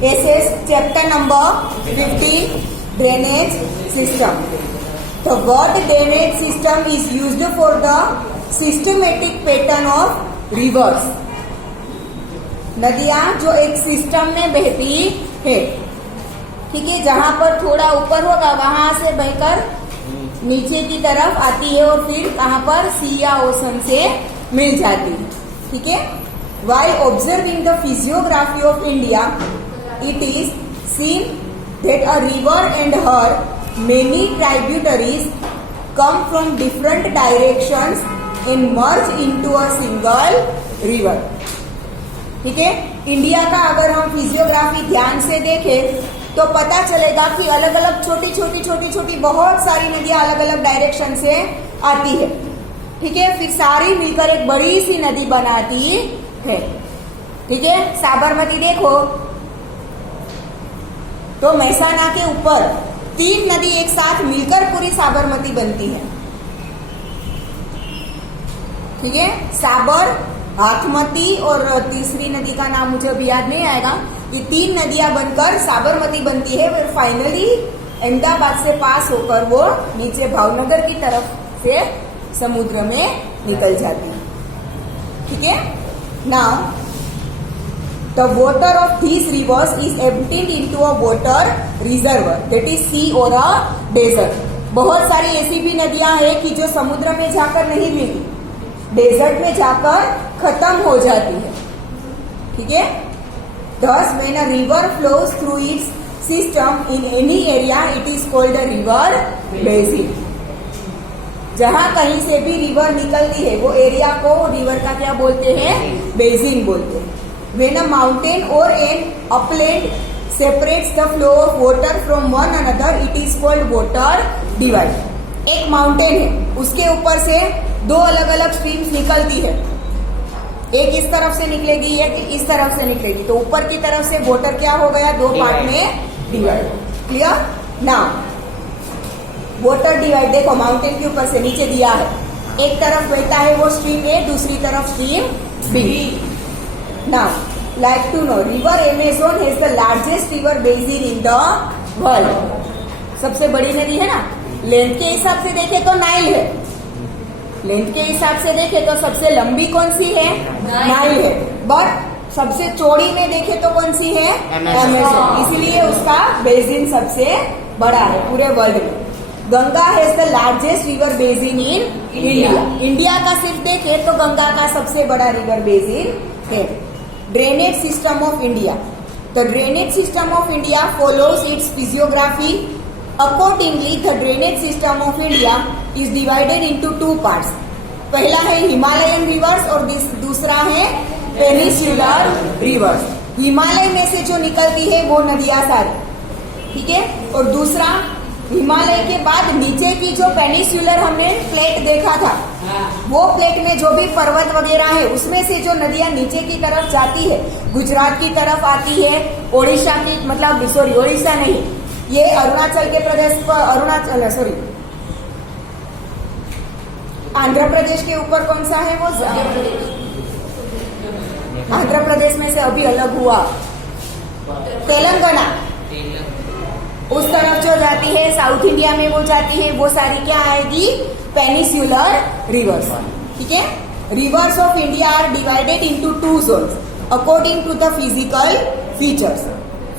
SS chapter number 15, drainage system. The word drainage system is used for the systematic pattern of rivers. नदियां जो एक system में बहती है, ठीक है, जहां पर थोड़ा ऊपर होगा वहां से बहकर नीचे की तरफ आती है और फिर कहां पर सी या ओशन से मिल जाती है, ठीक है. While observing the physiography of India, it is seen that a river and her many tributaries come from different directions and merge into a single river. ठीक है. इंडिया का अगर हम फिजियोग्राफी ध्यान से देखें तो पता चलेगा कि अलग अलग छोटी छोटी बहुत सारी नदियां अलग अलग डायरेक्शन से आती है, ठीक है. फिर सारी मिलकर एक बड़ी सी नदी बनाती है, ठीक है. साबरमती देखो तो महसाना के ऊपर 3 नदी एक साथ मिलकर पूरी साबरमती बनती है, ठीक है. साबर, हाथमती और तीसरी नदी का नाम मुझे अभी याद नहीं आएगा. ये 3 नदियां बनकर साबरमती बनती है. फिर फाइनली अहमदाबाद से पास होकर वो नीचे भावनगर की तरफ से समुद्र में निकल जाती है, ठीक है. Now the water of these rivers is emptied into a water reservoir, that is sea or a desert. बहुत सारी ऐसी भी नदियां हैं कि जो समुद्र में जाकर नहीं मिलती, डेजर्ट में जाकर खत्म हो जाती है, ठीक है. Thus, when a river flows through its system in any area, it is called a river basin. जहां कहीं से भी रिवर निकलती है वो एरिया को रिवर का क्या बोलते हैं? बेसिन बोलते हैं. When a mountain or an upland separates the flow of water from one another, it is called water divide. एक माउंटेन है, उसके ऊपर से 2 अलग अलग स्ट्रीम्स निकलती है. एक इस तरफ से निकलेगी, एक इस तरफ से निकलेगी, तो ऊपर की तरफ से वाटर क्या हो गया? 2 पार्ट में divide. Clear? Now water divide देखो, माउंटेन के ऊपर से नीचे दिया है, एक तरफ बहता है वो स्ट्रीम ए, दूसरी तरफ stream B. Now, like to know, river Amazon has the largest river basin in the world. सबसे बड़ी नदी है ना. लेंथ के हिसाब से देखे तो नाइल है, लेंथ के हिसाब से देखे तो सबसे लंबी कौन सी है? नाइल है. बट सबसे चौड़ी में देखे तो कौन सी है? अमेजन. इसीलिए उसका बेसिन सबसे बड़ा है पूरे वर्ल्ड में. Ganga has the largest river basin in India. India का सिर्फ देखे तो गंगा का सबसे बड़ा रिवर बेसिन है. Drainage system of India. The drainage system of India follows its physiography. Accordingly, the drainage system of India is divided into 2 parts. पहला है हिमालयन रिवर्स और दूसरा है पेनिसुलर रिवर्स. हिमालय में से जो निकलती है वो नदियां सारी, ठीक है. और दूसरा हिमालय के बाद नीचे की जो पेनिसुलर हमने प्लेट देखा था, वो प्लेट में जो भी पर्वत वगैरह है उसमें से जो नदियां नीचे की तरफ जाती है, गुजरात की तरफ आती है, ओडिशा की मतलब सॉरी ओडिशा नहीं, ये अरुणाचल के प्रदेश पर अरुणाचल सॉरी आंध्र प्रदेश के ऊपर कौन सा है? वो आंध्र प्रदेश में से अभी अलग हुआ तेलंगाना, उस तरफ जो जाती है साउथ इंडिया में वो जाती है, वो सारी क्या आएगी? पेनिसुलर रिवर्स, ठीक है. Rivers of India are divided into 2 zones according to the physical features.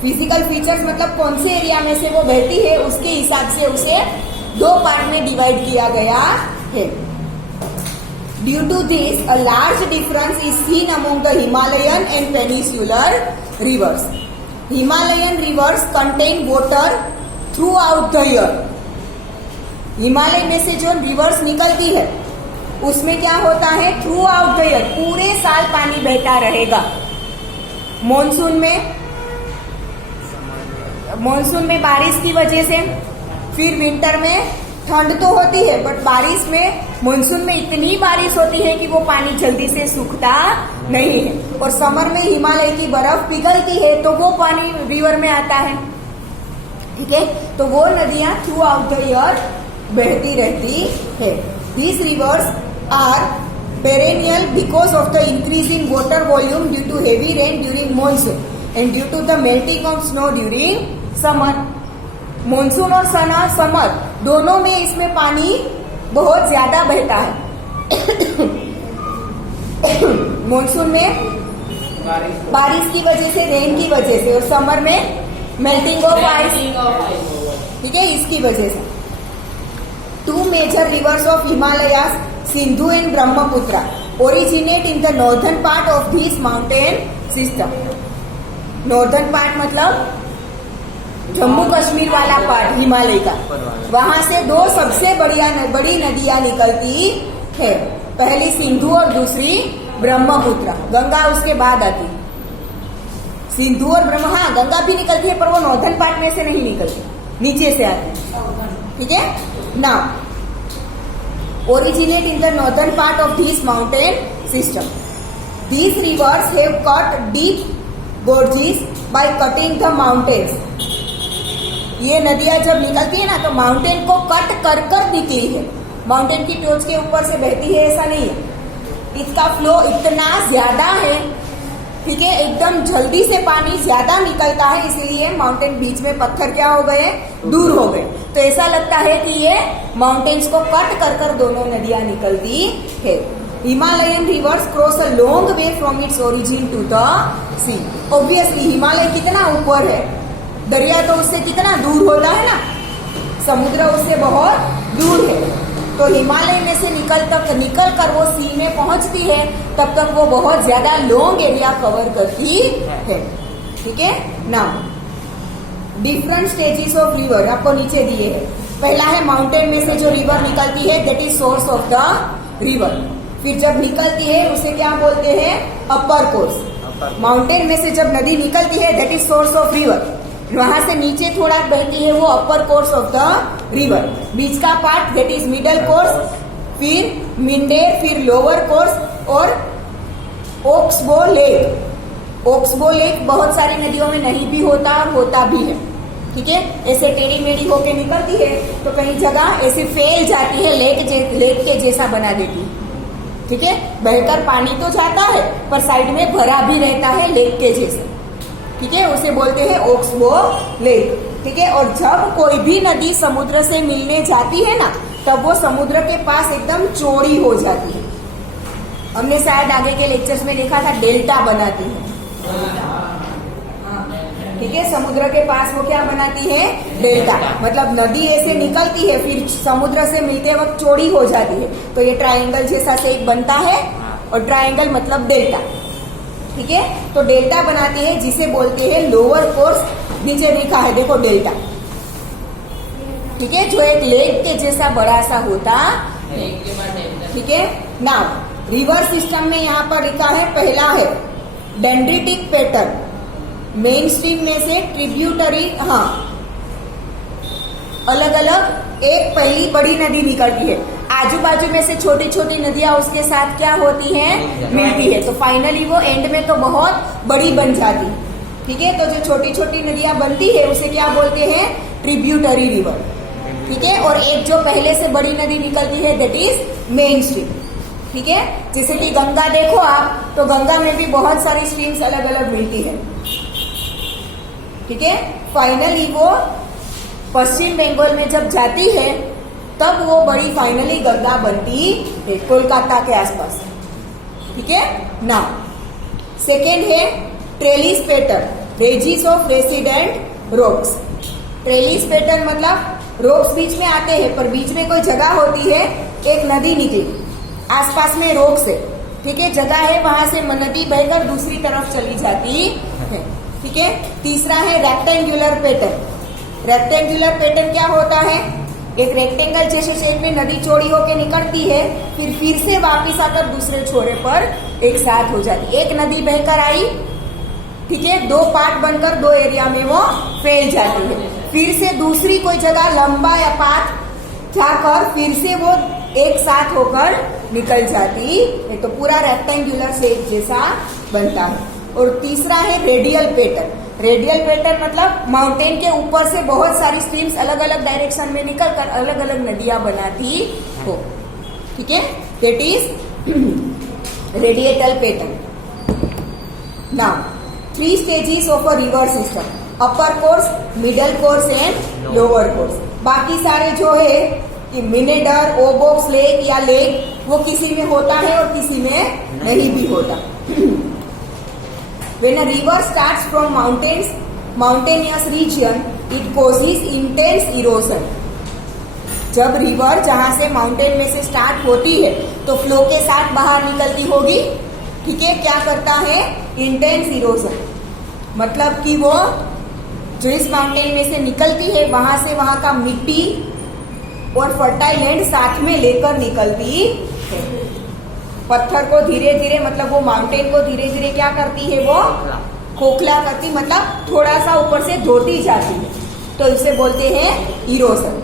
Physical features मतलब कौन से एरिया में से वो बहती है उसके हिसाब से उसे 2 पार्ट में डिवाइड किया गया है. Due to this a large difference is seen among the Himalayan and peninsular rivers. Himalayan rivers contain water throughout the year. Himalaya में से जो रिवर्स निकलती है उसमें क्या होता है? थ्रू आउट द ईयर, पूरे साल पानी बहता रहेगा. मॉनसून में बारिश की वजह से, फिर विंटर में ठंड तो होती है बट बारिश में मॉनसून में इतनी बारिश होती है कि वो पानी जल्दी से सूखता नहीं है. और समर में हिमालय की बर्फ पिघलती है तो वो पानी रिवर में आता है, ठीक है. तो वो नदियां थ्रू आउट द ईयर बहती रहती है. These rivers are perennial because of the increasing water volume due to heavy rain during monsoon. And due to the melting of snow during summer. Monsoon और समर दोनों में इसमें पानी बहुत ज्यादा बहता है। मॉनसून में बारिश की वजह से, रेन की वजह से, और समर में मेल्टिंग ऑफ आइस, ठीक है, इसकी वजह से। Two major rivers of Himalayas, Sindhu and Brahmaputra, originate in the northern part of this mountain system. Northern part मतलब जम्मू कश्मीर वाला पार्ट हिमालय का, वहां से दो सबसे बड़ी नदियां निकलती है। पहली सिंधु और दूसरी ब्रह्मपुत्र। गंगा उसके बाद आती। सिंधु और हाँ, गंगा भी निकलती है पर वो नॉर्दर्न पार्ट में से नहीं निकलती, नीचे से आती है, ठीक है। Now originate in the northern part of this mountain system. These rivers have cut deep gorges by cutting the mountains. ये नदियां जब निकलती है ना तो माउंटेन को कट कर कर निकली है। माउंटेन की टोच के ऊपर से बहती है ऐसा नहीं है। इसका फ्लो इतना ज्यादा है, ठीक है, एकदम जल्दी से पानी ज्यादा निकलता है, इसीलिए माउंटेन बीच में पत्थर क्या हो गए, दूर हो गए। तो ऐसा लगता है कि ये माउंटेन्स को कट कर कर दोनों नदियां निकलती है। Himalayan rivers cross a long way from its origin to the sea. Obviously Himalaya कितना ऊपर है, दरिया तो उससे कितना दूर होता है ना, समुद्र उससे बहुत दूर है। तो हिमालय में से निकल कर वो सी में पहुंचती है, तब तक वो बहुत ज्यादा लॉन्ग एरिया कवर करती है, ठीक है। Now different stages of river आपको नीचे दिए है। पहला है माउंटेन में से जो रिवर निकलती है, that is source of the river. फिर जब निकलती है उसे क्या बोलते हैं, अपर कोर्स। माउंटेन में से जब नदी निकलती है that is source of river. वहां से नीचे थोड़ा बहती है वो अपर कोर्स ऑफ द रिवर। बीच का part that is middle course, फिर मिंडेर, फिर लोअर कोर्स और ओक्सबो लेक। ओक्सबो लेक बहुत सारी नदियों में नहीं भी होता और होता भी है, ठीक है। ऐसे टेढ़ी मेढ़ी होके निकलती है तो कहीं जगह ऐसे फैल जाती है, लेक के जैसा बना देती है, ठीक है। बहकर पानी तो जाता है पर साइड में भरा भी रहता है लेक के जैसा, ठीक है। उसे बोलते हैं ओक्सबो लेक, ठीक है। और जब कोई भी नदी समुद्र से मिलने जाती है ना, तब वो समुद्र के पास एकदम चौड़ी हो जाती है। हमने शायद आगे के लेक्चर्स में देखा था, डेल्टा बनाती है, ठीक है। समुद्र के पास वो क्या बनाती है, डेल्टा। मतलब नदी ऐसे निकलती है फिर समुद्र से मिलते वक्त चौड़ी हो जाती है, तो ये ट्रायंगल जैसा से एक बनता है, और ट्रायंगल मतलब डेल्टा, ठीक है। तो डेल्टा बनाती है जिसे बोलते हैं लोअर कोर्स। नीचे लिखा है देखो डेल्टा, ठीक है, जो एक लेक के जैसा बड़ा सा होता है, ठीक है। नाउ रिवर सिस्टम में यहाँ पर लिखा है, पहला है डेंड्रिटिक पैटर्न, मेन स्ट्रीम में से ट्रिब्यूटरी, हाँ, अलग अलग एक पहली बड़ी नदी निकलती है, आजू बाजू में से छोटी छोटी नदियां उसके साथ क्या होती हैं, मिलती है, तो फाइनली वो एंड में तो बहुत बड़ी बन जाती है, ठीक है। तो जो छोटी छोटी नदियां बनती है उसे क्या बोलते हैं, ट्रिब्यूटरी रिवर, ठीक है। और एक जो पहले से बड़ी नदी निकलती है दैट इज मेन स्ट्रीम, ठीक है। जैसे कि गंगा देखो आप, तो गंगा में भी बहुत सारी स्ट्रीम्स अलग अलग मिलती है, ठीक है। फाइनली वो पश्चिम बंगाल में जब जाती है तब वो बड़ी फाइनली गंगा बनती है कोलकाता के आसपास, ठीक है। नाउ सेकेंड है trellis pattern, ridges of resident rocks. Trellis pattern मतलब रॉक्स बीच में आते हैं पर बीच में कोई जगह होती है, एक नदी निकली, आसपास में रॉक्स है, ठीक है, जगह है, वहां से नदी बहकर दूसरी तरफ चली जाती है, ठीक है। तीसरा है रेक्टेंगुलर पैटर्न। रेक्टेंगुलर पैटर्न क्या होता है, एक रेक्टेंगल जैसे शेप में नदी चौड़ी होकर निकलती है, फिर से वापस आकर दूसरे छोरे पर एक साथ हो जाती है। एक नदी बहकर आई, ठीक है, दो पार्ट बनकर दो एरिया में वो फैल जाती है, फिर से दूसरी कोई जगह लंबा या पाथ जाकर फिर से वो एक साथ होकर निकल जाती है, तो पूरा रेक्टेंगुलर शेप जैसा बनता है। और तीसरा है रेडियल पैटर्न। रेडियल पैटर्न मतलब माउंटेन के ऊपर से बहुत सारी स्ट्रीम्स अलग अलग डायरेक्शन में निकलकर अलग अलग नदियां बनाती हो, ठीक है, that is radial pattern. Now 3 stages of a river system, upper course, middle course and lower course. बाकी सारे जो है कि मिनेडर, ओबोक्स लेक या लेक वो किसी में होता है और किसी में नहीं भी होता। When a river starts from mountainous region, it causes intense erosion. जब रिवर जहां से माउंटेन में से स्टार्ट होती है तो फ्लो के साथ बाहर निकलती होगी, ठीक है, क्या करता है, इंटेंस इरोजन, मतलब कि वो जो इस माउंटेन में से निकलती है वहां से वहां का मिट्टी और फर्टाइल लैंड साथ में लेकर निकलती है। पत्थर को धीरे धीरे, मतलब वो माउंटेन को धीरे धीरे क्या करती है, वो खोखला करती, मतलब थोड़ा सा ऊपर से धोती जाती है, तो इसे बोलते हैं erosion.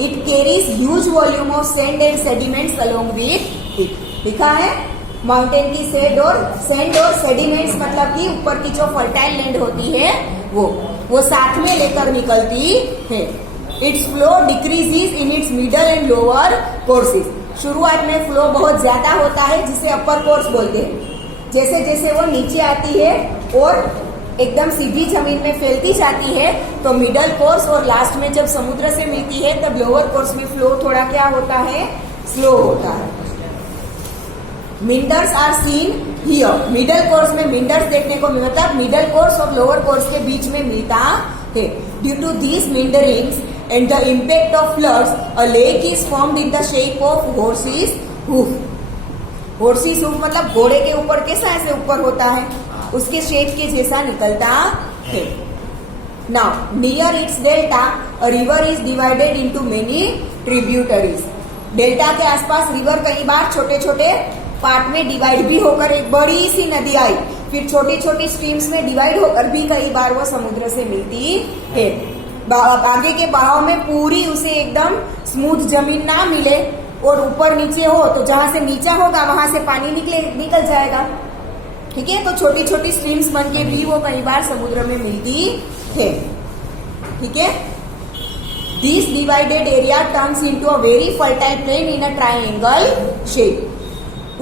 It carries huge volume of sand and sediments along with it. लिखा है माउंटेन की सैंड और सेडिमेंट्स, मतलब कि ऊपर की जो फर्टाइल लैंड होती है वो साथ में लेकर निकलती है। It's flow decreases in its middle and lower courses. शुरुआत में फ्लो बहुत ज्यादा होता है जिसे अपर कोर्स बोलते हैं। जैसे जैसे वो नीचे आती है और एकदम सीधी जमीन में फैलती जाती है तो मिडल कोर्स और लास्ट में जब समुद्र से मिलती है तब लोअर कोर्स में फ्लो थोड़ा क्या होता है, स्लो होता है। Meanders are seen here. Middle course में मिंडर्स देखने को मिलता है, मिडल कोर्स और लोअर कोर्स के बीच में मिलता है। Due to these meanderings and the impact of floods a lake is formed in the shape of horse's hoof. Horse's hoof मतलब घोड़े के ऊपर कैसा ऐसे ऊपर होता है, उसके शेप के जैसा निकलता है। Now near it's delta a river is divided into many tributaries. Delta के आसपास रिवर कई बार छोटे छोटे पार्ट में डिवाइड भी होकर एक बड़ी सी नदी आई, फिर छोटी छोटी स्ट्रीम्स में डिवाइड होकर भी कई बार वो समुद्र से मिलती है। आगे के बहाव में पूरी उसे एकदम स्मूथ जमीन ना मिले और ऊपर नीचे हो तो जहां से नीचा होगा वहां से पानी निकल जाएगा, ठीक है। तो छोटी छोटी स्ट्रीम्स बन के भी वो कई बार समुद्र में मिलती है, ठीक है। This divided area turns into a very fertile plain in a triangle shape.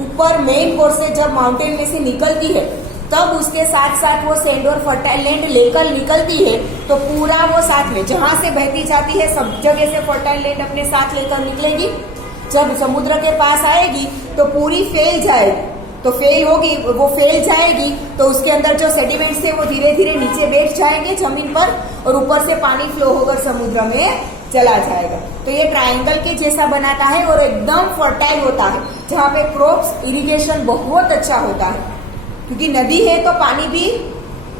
ऊपर मेन कोर्स से जब माउंटेन में से निकलती है तब उसके साथ साथ वो सैंड और फर्टाइल लैंड लेकर निकलती है तो पूरा वो साथ में जहां से बहती जाती है सब जगह से फर्टाइल लैंड अपने साथ लेकर निकलेगी। जब समुद्र के पास आएगी तो पूरी फैल जाएगी, तो वो फैल जाएगी तो उसके अंदर जो सेडिमेंट्स थे वो धीरे धीरे नीचे बैठ जाएंगे जमीन पर और ऊपर से पानी फ्लो होकर समुद्र में चला जाएगा। तो ये ट्रायंगल के जैसा बनाता है और एकदम फर्टाइल होता है जहाँ पे क्रॉप्स, इरिगेशन बहुत अच्छा होता है, क्योंकि नदी है तो पानी भी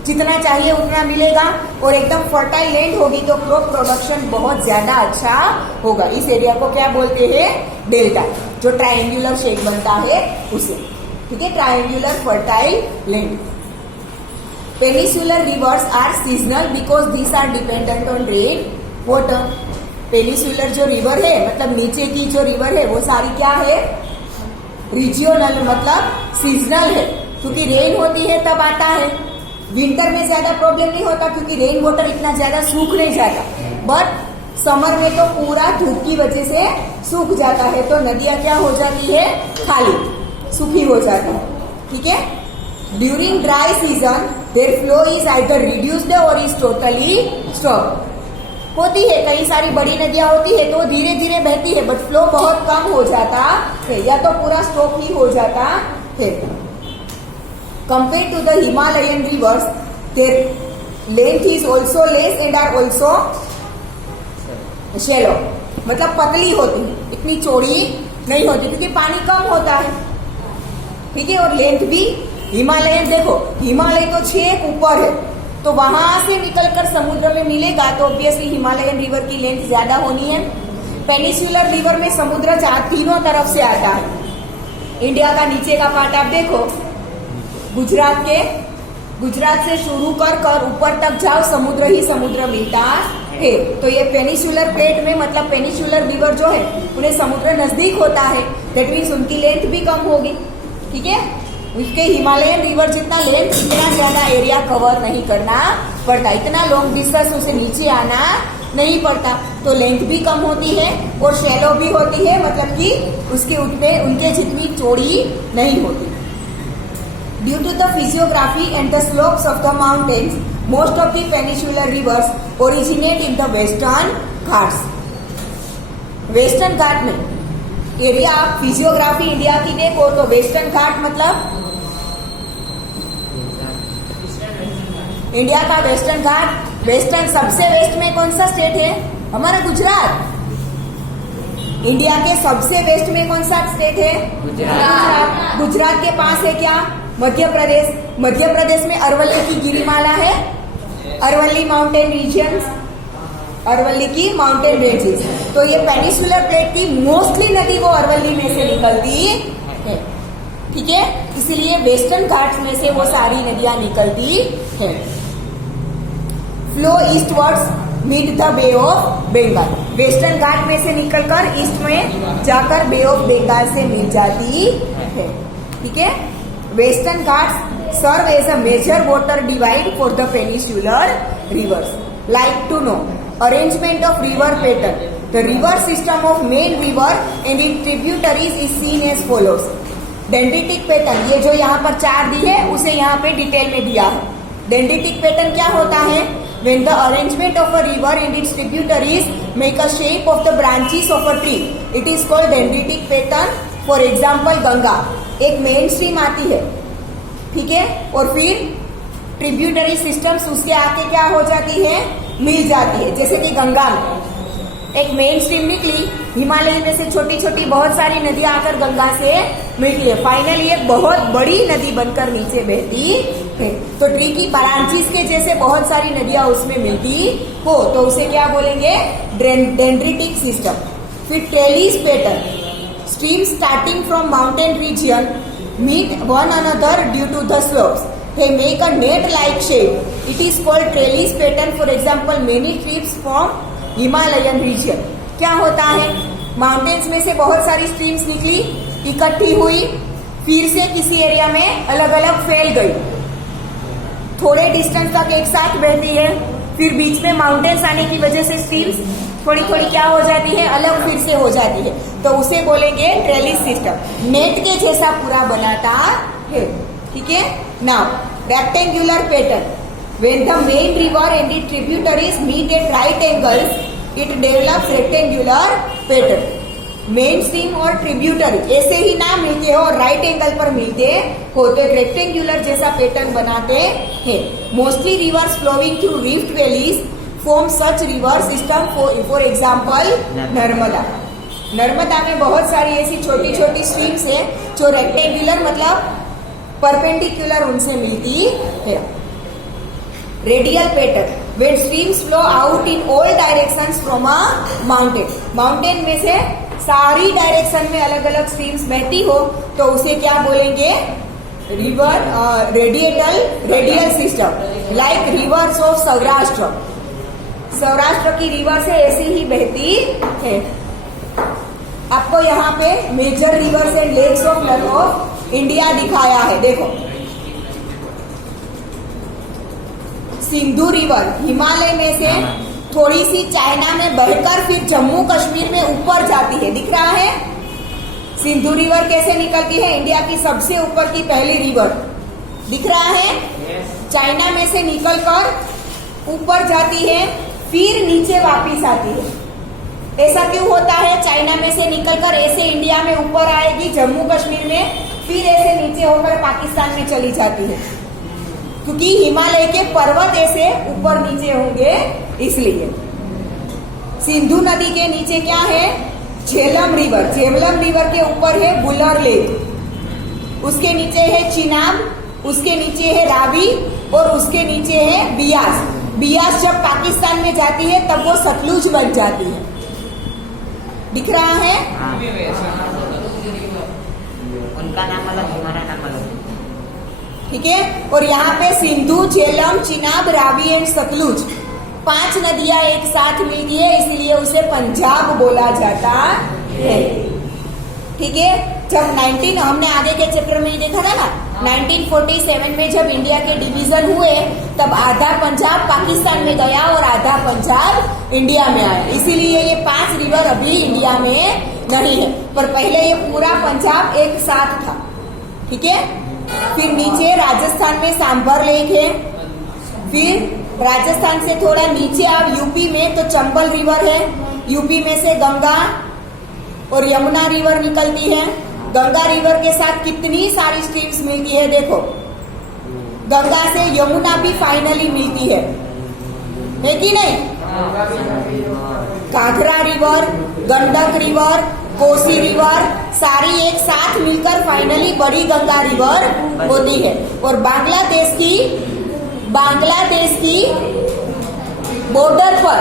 जितना चाहिए उतना मिलेगा और एकदम फर्टाइल लैंड होगी तो क्रॉप प्रोडक्शन बहुत ज्यादा अच्छा होगा। इस एरिया को क्या बोलते हैं, डेल्टा, जो ट्रायंगुलर शेप बनता है उसे, ठीक है, triangular fertile land. Peninsular rivers are seasonal because these are dependent on rain water. Peninsular जो रिवर है मतलब नीचे की जो रिवर है वो सारी क्या है, रीजियोनल, मतलब सीजनल है, क्योंकि रेन होती है तब आता है। विंटर में ज्यादा प्रॉब्लम नहीं होता क्योंकि रेन वाटर इतना ज्यादा सूख नहीं जाता, बट समर में तो पूरा धूप की वजह से सूख जाता है तो नदियां क्या हो जाती है, खाली सूखी हो जाती है, ठीक है। During dry season their flow is either reduced or is totally stop. होती है कई सारी बड़ी नदियां होती है तो धीरे धीरे बहती है बट फ्लो बहुत कम हो जाता है या तो पूरा स्टॉप ही हो जाता है। Compare to the Himalayan rivers their length is also less and are also shallow, मतलब पतली होती है, इतनी चौड़ी नहीं होती क्योंकि पानी कम होता है, ठीक है। और लेंथ भी हिमालयन, देखो हिमालय तो छेक ऊपर है तो वहां से निकलकर समुद्र में मिलेगा तो ऑब्वियसली हिमालयन रिवर की लेंथ ज्यादा होनी है। पेनिसुलर रिवर में समुद्र तीनों तरफ से आता है। इंडिया का नीचे का पार्ट आप देखो, गुजरात से शुरू कर ऊपर तक जाओ समुद्र ही समुद्र मिलता है। तो ये पेनिसुलर प्लेट में मतलब पेनिसुलर रिवर जो है उन्हें समुद्र नजदीक होता है, दैट मीन्स उनकी लेंथ भी कम होगी, ठीक है। उसके हिमालयन रिवर जितना लेंथ इतना ज्यादा एरिया कवर नहीं करना पड़ता, इतना लॉन्ग डिस्टेंस उसे नीचे आना नहीं पड़ता, तो लेंथ भी कम होती है और शैलो भी होती है, मतलब कि उनके जितनी चौड़ी नहीं होती। Due to the physiography and the slopes of the mountains most of the peninsular rivers originate in the western Ghats. Western Ghat में एरिया आप फिजियोग्राफी इंडिया की देखो तो वेस्टर्न घाट मतलब इंडिया का वेस्टर्न घाट, वेस्टर्न सबसे वेस्ट में कौन सा स्टेट है? हमारा गुजरात। इंडिया के सबसे वेस्ट में कौन सा स्टेट है? गुजरात। गुजरात के पास है क्या? मध्य प्रदेश। मध्य प्रदेश में अरवल्ली की गिरिमाला है, अरवल्ली माउंटेन रीजन्स, अरवल्ली की माउंटेन रेंजेस। तो ये पेनिnsुलर प्लेट की मोस्टली नदी वो अरवल्ली में से निकलती है, ठीक है। इसलिए वेस्टर्न घाट्स में से वो सारी नदियां निकलती है। Flow eastwards meet the bay of Bengal. Western Ghat में से निकलकर ईस्ट में जाकर बे ऑफ बंगाल से मिल जाती है, ठीक है। Western Ghats serve as a major water divide for the peninsular rivers. Like to know arrangement of river pattern. The river system of main river and its tributaries is seen as follows. Dendritic pattern, ये जो यहाँ पर चार दी है उसे यहाँ पे detail में दिया है। Dendritic pattern क्या होता है? When the arrangement of a river and its tributaries make a shape of the branches of a tree, it is called dendritic pattern. For example, Ganga एक मेन स्ट्रीम आती है, ठीक है, और फिर ट्रिब्यूटरी सिस्टम्स उसके आके क्या हो जाती है? मिल जाती है। जैसे कि गंगा में एक मेन स्ट्रीम निकली, हिमालय में से छोटी छोटी बहुत सारी नदियां आकर गंगा से मिलती है, फाइनली एक बहुत बड़ी नदी बनकर नीचे बहती है। तो ट्री की ब्रांचेस के जैसे बहुत सारी नदियां उसमें मिलती हो तो उसे क्या बोलेंगे? Dendritic system. फिर trellis pattern, stream starting from mountain region meet one another due to the slopes, they make a net-like shape. It is called trellis pattern. For example, many streams from Himalayan region. क्या होता है? Mountains में से बहुत सारी streams निकली, इकट्ठी हुई, फिर से किसी एरिया में अलग अलग फैल गई, थोड़े डिस्टेंस तक एक साथ बहती है, फिर बीच में माउंटेन्स आने की वजह से स्ट्रीम्स थोड़ी थोड़ी क्या हो जाती है? अलग फिर से हो जाती है, तो उसे बोलेंगे ट्रेलिस सिस्टम। नेट के जैसा पूरा बनाता है, ठीक है। Now, rectangular pattern. When the main river and its tributaries meet at right angles, it develops rectangular pattern. Main stream और ट्रिब्यूटरी ऐसे ही ना मिलते हो और राइट एंगल पर मिलते हो तो एक रेक्टेंगुलर जैसा पैटर्न बनाते हैं। Mostly rivers flowing through rift valleys form such river system. For example Narmada. Narmada में बहुत सारी ऐसी छोटी छोटी स्ट्रीम्स है जो रेक्टेंगुलर मतलब परपेंडिकुलर उनसे मिलती है। Radial pattern, when streams flow out in all directions from a mountain. Mountain में से सारी डायरेक्शन में अलग अलग स्ट्रीम्स बहती हो तो उसे क्या बोलेंगे? River radial system. Like reverse of Saurashtra, Saurashtra की रिवर से ऐसी ही बहती है। आपको यहाँ पे major rivers and lakes of India दिखाया है, देखो सिंधु रिवर हिमालय में से थोड़ी सी चाइना में बहकर फिर जम्मू कश्मीर में ऊपर जाती है, दिख रहा है? सिंधु रिवर कैसे निकलती है? इंडिया की सबसे ऊपर की पहली रिवर, दिख रहा है? चाइना में से निकलकर ऊपर जाती है, फिर नीचे वापिस आती है। ऐसा क्यों होता है? चाइना में से निकलकर ऐसे इंडिया में ऊपर आएगी, जम्मू कश्मीर में, फिर ऐसे नीचे होकर पाकिस्तान में चली जाती है, क्योंकि हिमालय के पर्वत ऐसे ऊपर नीचे होंगे इसलिए। सिंधु नदी के नीचे क्या है? झेलम रिवर। झेलम रिवर के ऊपर है बुलर लेक, उसके नीचे है चिनाब, उसके नीचे है रावी और उसके नीचे है बियास। बियास जब पाकिस्तान में जाती है तब वो सतलुज बन जाती है, दिख रहा है? उनका नाम अलग, हमारा नाम अलग, ठीक है। और यहाँ पे सिंधु, झेलम, चिनाब, रावी एंड सतलुज 5 नदियां एक साथ मिलती है, इसलिए उसे पंजाब बोला जाता है, ठीक है। जब हमने आगे के चैप्टर में ही देखा था ना, 1947 में जब इंडिया के डिवीजन हुए तब आधा पंजाब पाकिस्तान में गया और आधा पंजाब इंडिया में आया, इसीलिए ये 5 रिवर अभी इंडिया में नहीं है, पर पहले ये पूरा पंजाब एक साथ था, ठीक है। फिर नीचे राजस्थान में सांभर लेक है। फिर राजस्थान से थोड़ा नीचे आप यूपी में तो चंबल रिवर है। यूपी में से गंगा और यमुना रिवर निकलती है। गंगा रिवर के साथ कितनी सारी स्ट्रीम्स मिलती है देखो, गंगा से यमुना भी फाइनली मिलती है कि नहीं? Ghaghara river, Gandak river, Kosi river सारी एक साथ मिलकर फाइनली बड़ी गंगा रिवर होती है। और बांग्लादेश की बॉर्डर पर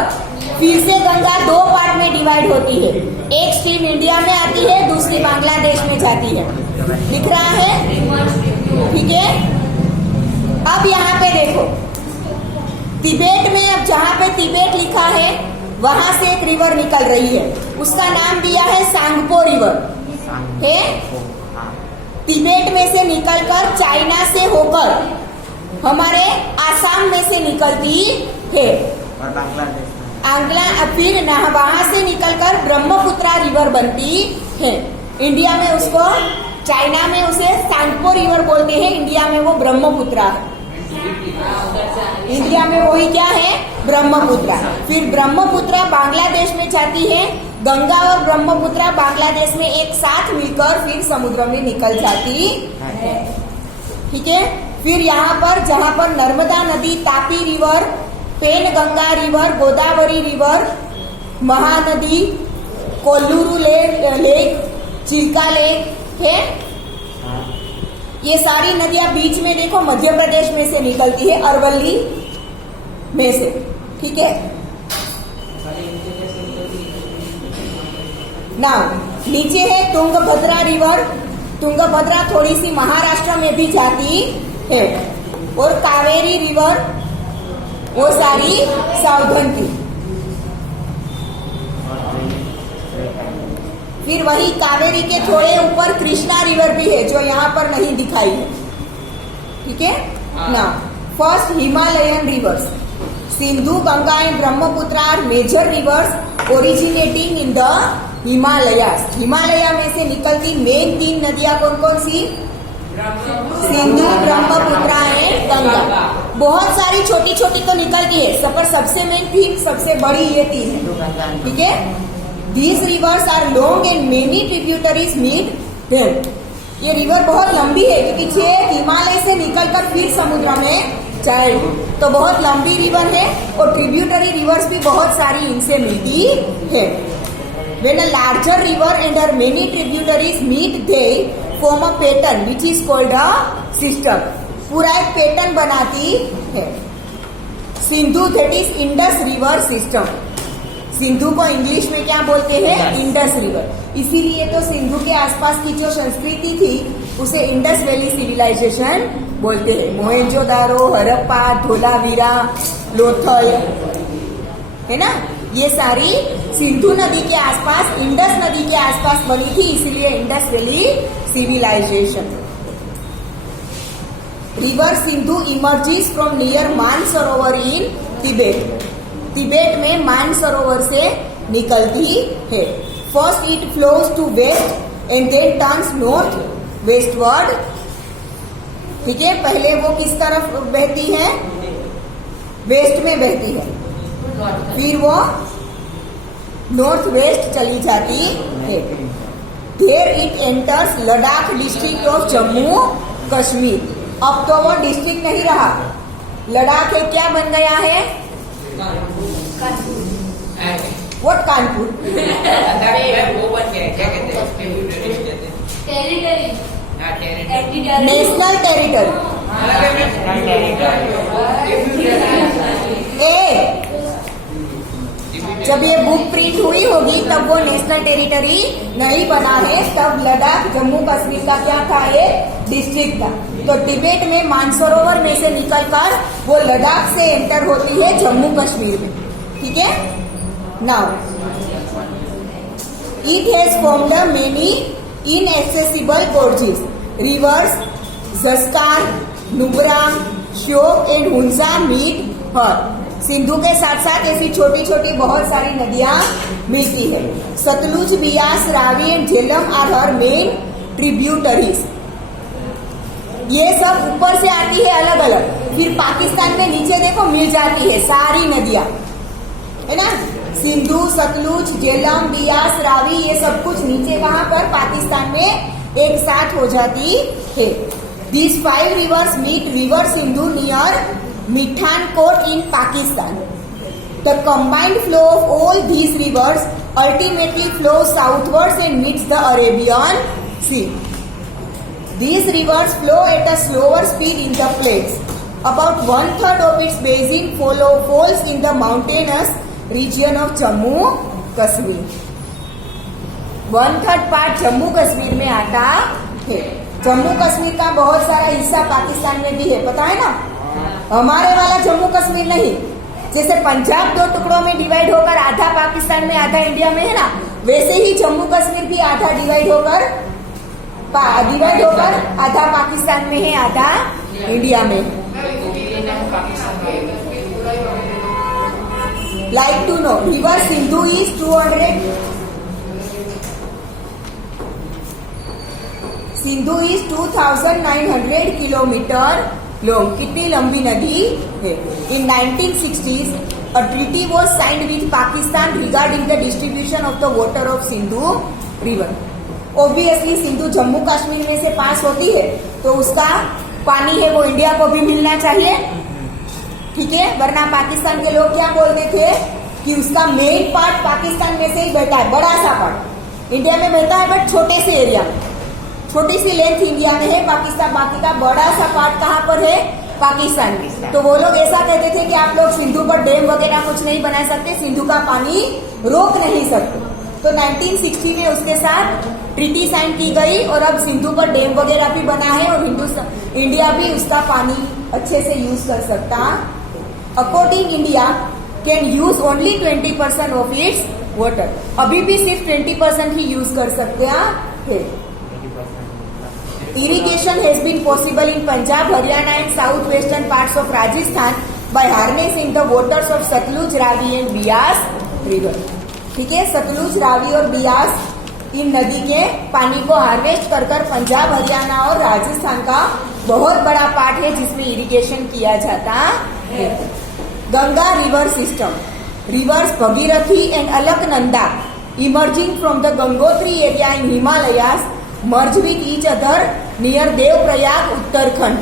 फिर से गंगा दो पार्ट में डिवाइड होती है। एक स्ट्रीम इंडिया में आती है, दूसरी बांग्लादेश में जाती है। दिख रहा है? ठीक है। अब यहाँ पे देखो, तिबेट में, अब जहाँ पे तिबेट लिखा है वहां से एक रिवर निकल रही है, उसका नाम दिया है सांगपो रिवर है। तिबेट में से निकलकर चाइना से होकर हमारे आसाम में से निकलती है। फिर वहां से निकलकर ब्रह्मपुत्रा रिवर बनती है। इंडिया में उसको, चाइना में उसे सांगपो रिवर बोलते हैं, इंडिया में वो ब्रह्मपुत्रा है। इंडिया में वही क्या है? ब्रह्मपुत्रा। फिर ब्रह्मपुत्रा बांग्लादेश में जाती है। गंगा और ब्रह्मपुत्रा बांग्लादेश में एक साथ मिलकर फिर समुद्र में निकल जाती है। ठीक है। फिर यहाँ पर, जहाँ पर नर्मदा नदी, Tapi river, Penganga river, Godavari river, Mahanadi, Kolleru lake, Chilka lake है, ये सारी नदियां बीच में देखो मध्य प्रदेश में से निकलती है, अरवली में से। ठीक है ना। नीचे है तुंगभद्रा रिवर। तुंगभद्रा थोड़ी सी महाराष्ट्र में भी जाती है। और कावेरी रिवर, वो सारी साउदर्न की। फिर वही कावेरी के थोड़े ऊपर कृष्णा रिवर भी है, जो यहाँ पर नहीं दिखाई है। ठीक है ना। First Himalayan rivers, Sindhu, Ganga and Brahmaputra are major rivers originating in the Himalayas. Himalaya में से निकलती मेन 3 नदियां कौन कौन सी? सिंधु, ब्रह्मपुत्र एंड गंगा। बहुत सारी छोटी छोटी तो निकलती है, पर सबसे मेन 3, सबसे बड़ी ये 3 है। ठीक है। These rivers are long and many tributaries meet them. ये रिवर बहुत लंबी है, क्योंकि ये हिमालय से निकलकर फिर समुद्र में जाएगी, तो बहुत लंबी रिवर है। और ट्रिब्यूटरी रिवर्स भी बहुत सारी इनसे मिलती है। When a larger river and her many tributaries meet, they form a pattern which is called a system. पूरा एक पैटर्न बनाती है। Sindhu, that is Indus river system. Sindhu को इंग्लिश में क्या बोलते हैं? Indus river. इसीलिए तो सिंधु के आसपास की जो संस्कृति थी उसे इंडस वैली सिविलाइजेशन बोलते हैं। मोहेंजोदारो, हड़प्पा, धोलावीरा, लोथल, है ना, ये सारी सिंधु नदी के आसपास, इंडस नदी के आसपास बनी थी, इसीलिए Indus valley civilisation. River Sindhu emerges from near Mansarovar in Tibet. Tibet में मानसरोवर से निकलती है। First it flows to west and then turns north westward. ठीक है। पहले वो किस तरफ बहती है? वेस्ट में बहती है। फिर वो नॉर्थ वेस्ट चली जाती है। There it enters Ladakh district of Jammu Kashmir. अब तो वो डिस्ट्रिक्ट नहीं रहा, लद्दाख एक क्या बन गया है? व्हाट कानपुर? वो बन गया, क्या कहते हैं? Territory, national territory. जब ये बुक प्रिंट हुई होगी तब वो नेशनल टेरिटरी नहीं बना है, तब लद्दाख जम्मू कश्मीर का क्या था? ये डिस्ट्रिक्ट था। तो तिबेट में मानसरोवर में से निकलकर वो लद्दाख से एंटर होती है जम्मू कश्मीर में। ठीक है। Now it has formed many inaccessible gorges, rivers Zanskar, Nubra, Shyok and Hunza meet her. Sindhu के साथ साथ ऐसी छोटी छोटी बहुत सारी नदियां मिलती है। Sutlej, Beas, Ravi and Jhelum are her main tributaries. ये सब ऊपर से आती है अलग अलग, फिर पाकिस्तान में नीचे देखो मिल जाती है सारी नदियां, है ना। सिंधु, सतलुज, झेलम, बियास, रावी, ये सब कुछ नीचे वहां पर पाकिस्तान में एक साथ हो जाती है। These 5 rivers meet river Sindhu near Mithankot in Pakistan. The combined flow of all these rivers ultimately flows southwards and meets the Arabian Sea. These rivers flow at a slower speed in the plains. About 1/3 of its basin falls in the mountainous region of Jammu Kashmir. 1/3 part Jammu Kashmir में आता है। जम्मू कश्मीर का बहुत सारा हिस्सा पाकिस्तान में भी है, पता है ना। हमारे वाला जम्मू कश्मीर नहीं, जैसे पंजाब 2 टुकड़ों में डिवाइड होकर आधा पाकिस्तान में आधा इंडिया में है ना, वैसे ही जम्मू कश्मीर भी आधा डिवाइड होकर आधा पाकिस्तान में है, आधा इंडिया में है। Like to know, river Sindhu is 2900 kilometre long. कितनी लंबी नदी है। In 1960s, a treaty was signed with Pakistan regarding the distribution of the water of Sindhu river. Obviously, Sindhu Jammu Kashmir में से पास होती है, तो उसका पानी है वो इंडिया को भी मिलना चाहिए, ठीक है। वरना पाकिस्तान के लोग क्या बोलते थे कि उसका मेन पार्ट पाकिस्तान में से ही बहता है, बड़ा सा पार्ट इंडिया में बहता है, बट छोटे से एरिया में, छोटी सी लेंथ इंडिया में है, पाकिस्तान बाकी का बड़ा सा पार्ट कहाँ पर है, पाकिस्तान में। तो वो लोग ऐसा कहते थे कि आप लोग सिंधु पर डैम वगैरह कुछ नहीं बना सकते, सिंधु का पानी रोक नहीं सकते। तो 1960 में उसके साथ ट्रीटी साइन की गई और अब सिंधु पर डैम वगैरह भी बना है और इंडिया भी उसका पानी अच्छे से यूज कर सकता। According India can use only 20% of its water. अभी भी सिर्फ 20% ही यूज कर सकते हैं। Irrigation has been possible in Punjab, Haryana and southwestern parts of Rajasthan by harnessing the waters of Satluj, Ravi and Bias river. ठीक है, सतलुज, रावी और बियास इन नदी के पानी को हार्वेस्ट कर पंजाब, हरियाणा और राजस्थान का बहुत बड़ा पार्ट है जिसमें इरिगेशन किया जाता है। Ganga river system, reverse Bhagirathi and Alaknanda emerging from the Gangotri area in Himalayas merge with each other near Devprayag Uttarakhand.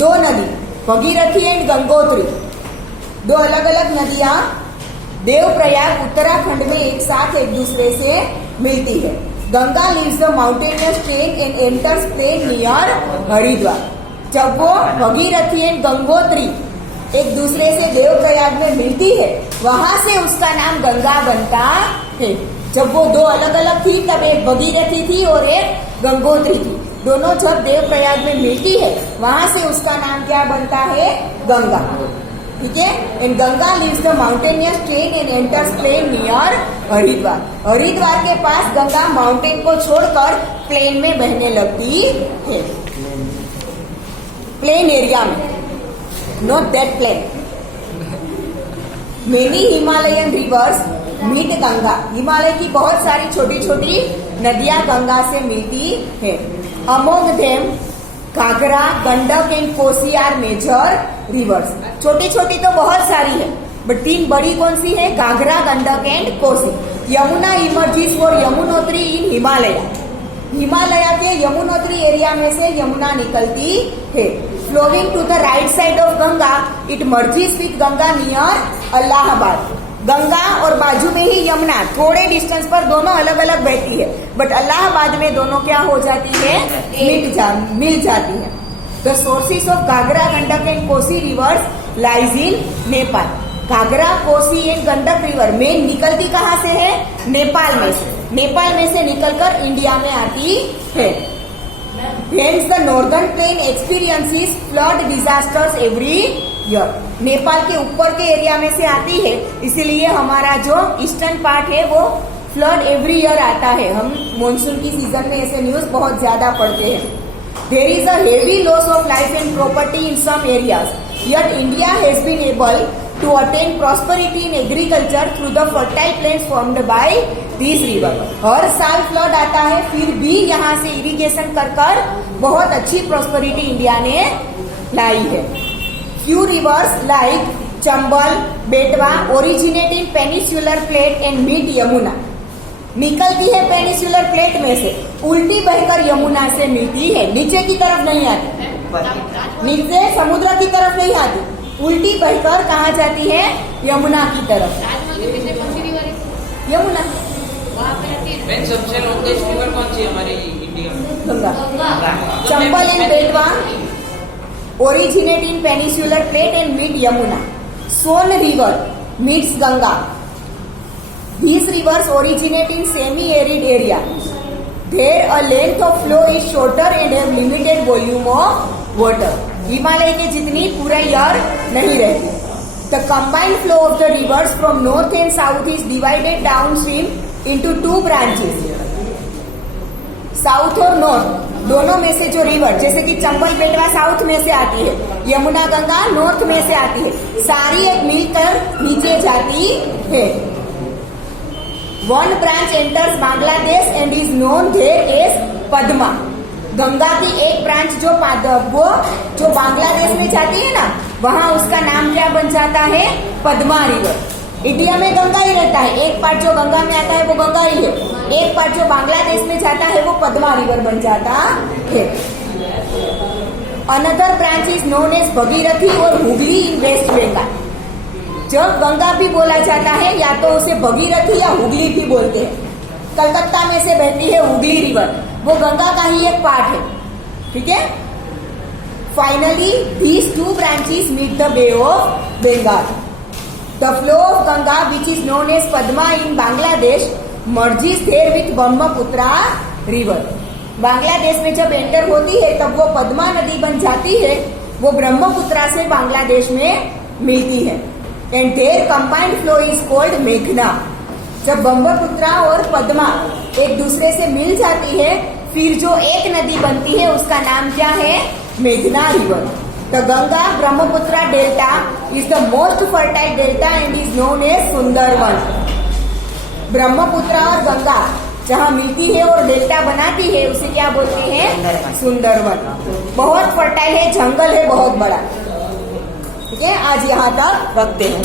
2 नदी भगीरथी एंड गंगोत्री, 2 अलग अलग नदियां देवप्रयाग उत्तराखंड में एक साथ एक दूसरे से मिलती है। Ganga leaves the mountainous terrain and enters plain near Haridwar. जब वो भगीरथी एंड गंगोत्री एक दूसरे से देवप्रयाग में मिलती है, वहां से उसका नाम गंगा बनता है। जब वो 2 अलग अलग थी तब एक भगीरथी थी और एक गंगोत्री थी, दोनों जब देवप्रयाग में मिलती है वहां से उसका नाम क्या बनता है, गंगा। ठीक है, and Ganga leaves the mountainous terrain and enters plain near Haridwar. Haridwar के पास गंगा माउंटेन को छोड़कर प्लेन में बहने लगती है, प्लेन एरिया में, not that plain. Many Himalayan rivers meet Ganga, Himalaya की बहुत सारी छोटी छोटी नदियां गंगा से मिलती है। Among them Ghaghara, Gandak and Kosi are major rivers. छोटी छोटी तो बहुत सारी है, बट 3 बड़ी कौन सी है, Ghaghara, Gandak and Kosi. Yamuna emerges for Yamunotri in Himalaya, Himalaya के यमुनोत्री एरिया में से यमुना निकलती है। Flowing to the right side of Ganga it merges with Ganga near Allahabad. Ganga और बाजू में ही यमुना, थोड़े डिस्टेंस पर दोनों अलग अलग बहती है, बट इलाहाबाद में दोनों क्या हो जाती है, मिल जाती है। The sources of Ghaghara, Gandak and Kosi rivers lies in Nepal. Ghaghara, Kosi and Gandak river मेन निकलती कहाँ से है, नेपाल में से। नेपाल में से निकलकर इंडिया में आती है। Hence the northern plain experiences flood disasters every year. Nepal के ऊपर के एरिया में से आती है, इसीलिए हमारा जो ईस्टर्न पार्ट है वो फ्लड एवरी ईयर आता है। हम मॉनसून की सीजन में ऐसे न्यूज बहुत ज्यादा पढ़ते हैं। There is a heavy loss of life and property in some areas, yet India has been able to attain prosperity in agriculture through the fertile plains formed by these river. हर साल flood आता है, फिर भी यहाँ से irrigation कर कर बहुत अच्छी प्रॉस्पेरिटी इंडिया ने लाई है. Few rivers like Chambal, Betwa originate in peninsular plate and meet Yamuna. निकलती है पेनिसुलर प्लेट में से, उल्टी बहकर यमुना से मिलती है. नीचे की तरफ नहीं आती, नीचे समुद्र की तरफ नहीं आती, उल्टी बहकर कहाँ जाती है? यमुना की तरफ. यमुना. बहन सबसे लॉन्गेस्ट रिवर कौन सी है हमारे इंडिया में? Ganga. Chambal and Betwa originate in peninsular plate and meet Yamuna. Son river meets Ganga. These rivers originate in semi-arid area. There a length of flow is shorter and have limited volume of water. Himalaya के जितनी पूरा year नहीं रहती. The combined flow of the rivers from north and south is divided downstream into two branches. South और north दोनों में से जो रिवर, जैसे कि चंबल बेटवा साउथ में से आती है, यमुना गंगा नॉर्थ में से आती है, सारी एक मिलकर नीचे जाती है. One branch enters Bangladesh and is known there as Padma. Ganga की एक ब्रांच वो जो बांग्लादेश में जाती है ना, वहाँ उसका नाम क्या बन जाता है? पद्मा रिवर. इंडिया में गंगा ही रहता है, एक पार्ट जो गंगा में आता है वो गंगा ही है, एक पार्ट जो बांग्लादेश में जाता है वो पद्मा रिवर बन जाता है. Another branch is known as Bhagirathi और हुगली इन वेस्ट बंगाल. जब गंगा भी बोला जाता है या तो उसे भगीरथी या हुगली भी बोलते हैं. कलकत्ता में से बहती है हुगली रिवर, वो गंगा का ही एक पार्ट है. ठीक है. Finally these two branches meet the bay of Bengal. The flow of Ganga, which is known as Padma in Bangladesh, merges there with Brahmaputra river. Bangladesh में जब एंटर होती है तब वो पद्मा नदी बन जाती है, वो ब्रह्मपुत्रा से बांग्लादेश में मिलती है. And their combined flow is called मेघना. जब ब्रह्मपुत्रा और पद्मा एक दूसरे से मिल जाती है, फिर जो एक नदी बनती है उसका नाम क्या है? मेघना river. The Ganga Brahmaputra delta is the most fertile delta and is known as Sundarban. Brahmaputra और गंगा जहाँ मिलती है और डेल्टा बनाती है उसे क्या बोलते हैं? सुंदरवन. बहुत फर्टाइल है, जंगल है बहुत बड़ा. ठीक है, आज यहाँ तक रखते हैं.